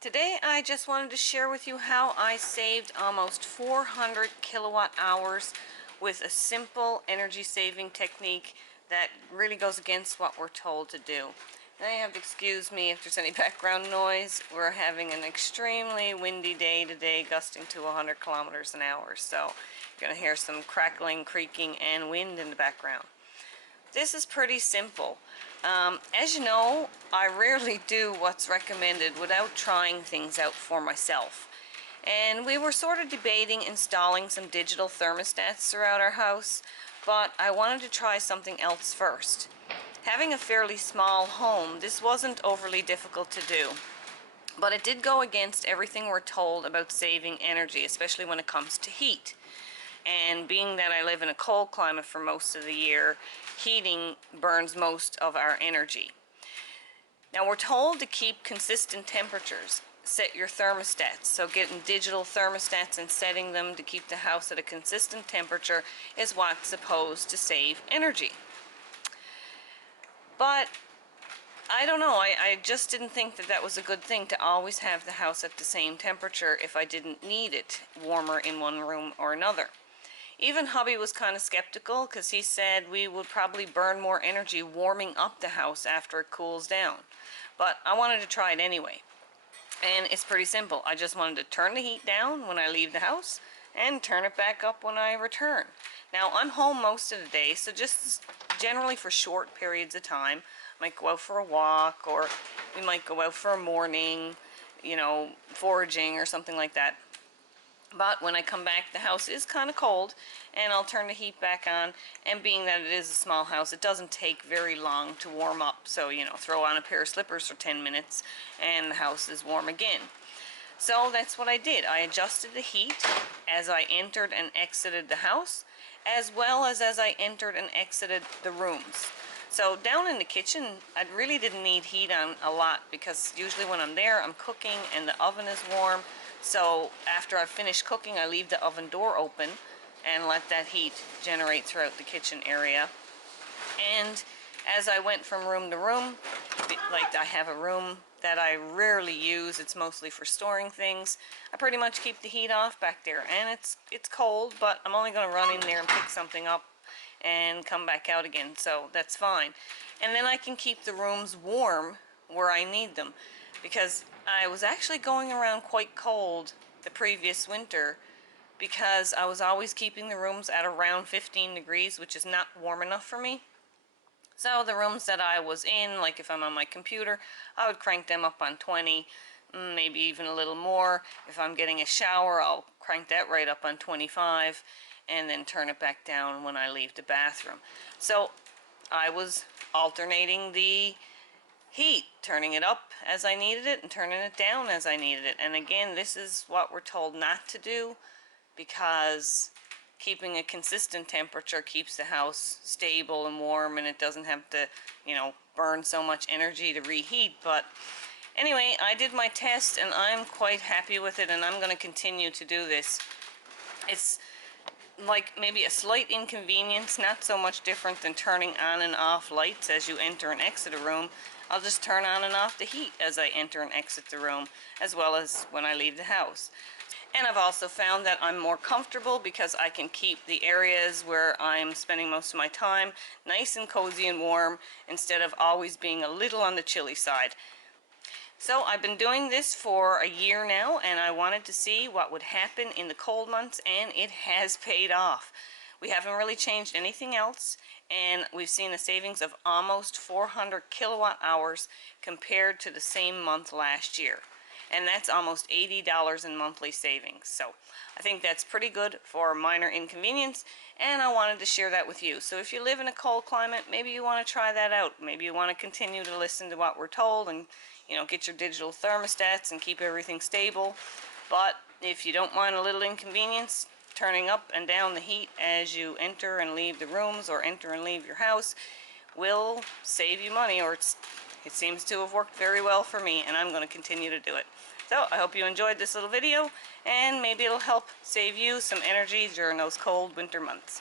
Today I just wanted to share with you how I saved almost 400 kilowatt hours with a simple energy saving technique that really goes against what we're told to do. Now you have to excuse me if there's any background noise. We're having an extremely windy day today, gusting to 100 kilometers an hour, so you're going to hear some crackling, creaking, and wind in the background. This is pretty simple. As you know, I rarely do what's recommended without trying things out for myself. And we were sort of debating installing some digital thermostats throughout our house, but I wanted to try something else first. Having a fairly small home, this wasn't overly difficult to do, but it did go against everything we're told about saving energy, especially when it comes to heat. And being that I live in a cold climate for most of the year, heating burns most of our energy. Now we're told to keep consistent temperatures. Set your thermostats. So getting digital thermostats and setting them to keep the house at a consistent temperature is what's supposed to save energy. But I don't know, I just didn't think that that was a good thing to always have the house at the same temperature if I didn't need it warmer in one room or another. Even hubby was kind of skeptical because he said we would probably burn more energy warming up the house after it cools down. But I wanted to try it anyway. And it's pretty simple. I just wanted to turn the heat down when I leave the house and turn it back up when I return. Now I'm home most of the day, so just generally for short periods of time. I might go out for a walk, or we might go out for a morning, foraging or something like that. But when I come back, the house is kind of cold, and I'll turn the heat back on. And being that it is a small house, it doesn't take very long to warm up. So, throw on a pair of slippers for 10 minutes, and the house is warm again. So that's what I did. I adjusted the heat as I entered and exited the house, as well as I entered and exited the rooms. So down in the kitchen, I really didn't need heat on a lot, because usually when I'm there, I'm cooking and the oven is warm. So after I've finished cooking, I leave the oven door open and let that heat generate throughout the kitchen area. And as I went from room to room, like I have a room that I rarely use, it's mostly for storing things, I pretty much keep the heat off back there. And it's cold, but I'm only going to run in there and pick something up and come back out again, so that's fine. And then I can keep the rooms warm where I need them, because I was actually going around quite cold the previous winter because I was always keeping the rooms at around 15 degrees, which is not warm enough for me. So the rooms that I was in, like if I'm on my computer, I would crank them up on 20, maybe even a little more. If I'm getting a shower, I'll crank that right up on 25 and then turn it back down when I leave the bathroom. So I was alternating the heat, turning it up as I needed it and turning it down as I needed it. And again, this is what we're told not to do, because keeping a consistent temperature keeps the house stable and warm, and it doesn't have to, burn so much energy to reheat. But anyway, I did my test and I'm quite happy with it, and I'm going to continue to do this. It's like maybe a slight inconvenience, not so much different than turning on and off lights as you enter and exit a room. I'll just turn on and off the heat as I enter and exit the room, as well as when I leave the house. And I've also found that I'm more comfortable because I can keep the areas where I'm spending most of my time nice and cozy and warm, instead of always being a little on the chilly side. So I've been doing this for a year now, and I wanted to see what would happen in the cold months, and it has paid off. We haven't really changed anything else, and we've seen a savings of almost 400 kilowatt hours compared to the same month last year. And that's almost $80 in monthly savings. So I think that's pretty good for a minor inconvenience, and I wanted to share that with you. So if you live in a cold climate, maybe you want to try that out. Maybe you want to continue to listen to what we're told and get your digital thermostats and keep everything stable. But if you don't mind a little inconvenience, turning up and down the heat as you enter and leave the rooms or enter and leave your house will save you money, or it seems to have worked very well for me, and I'm going to continue to do it. So I hope you enjoyed this little video, and maybe it'll help save you some energy during those cold winter months.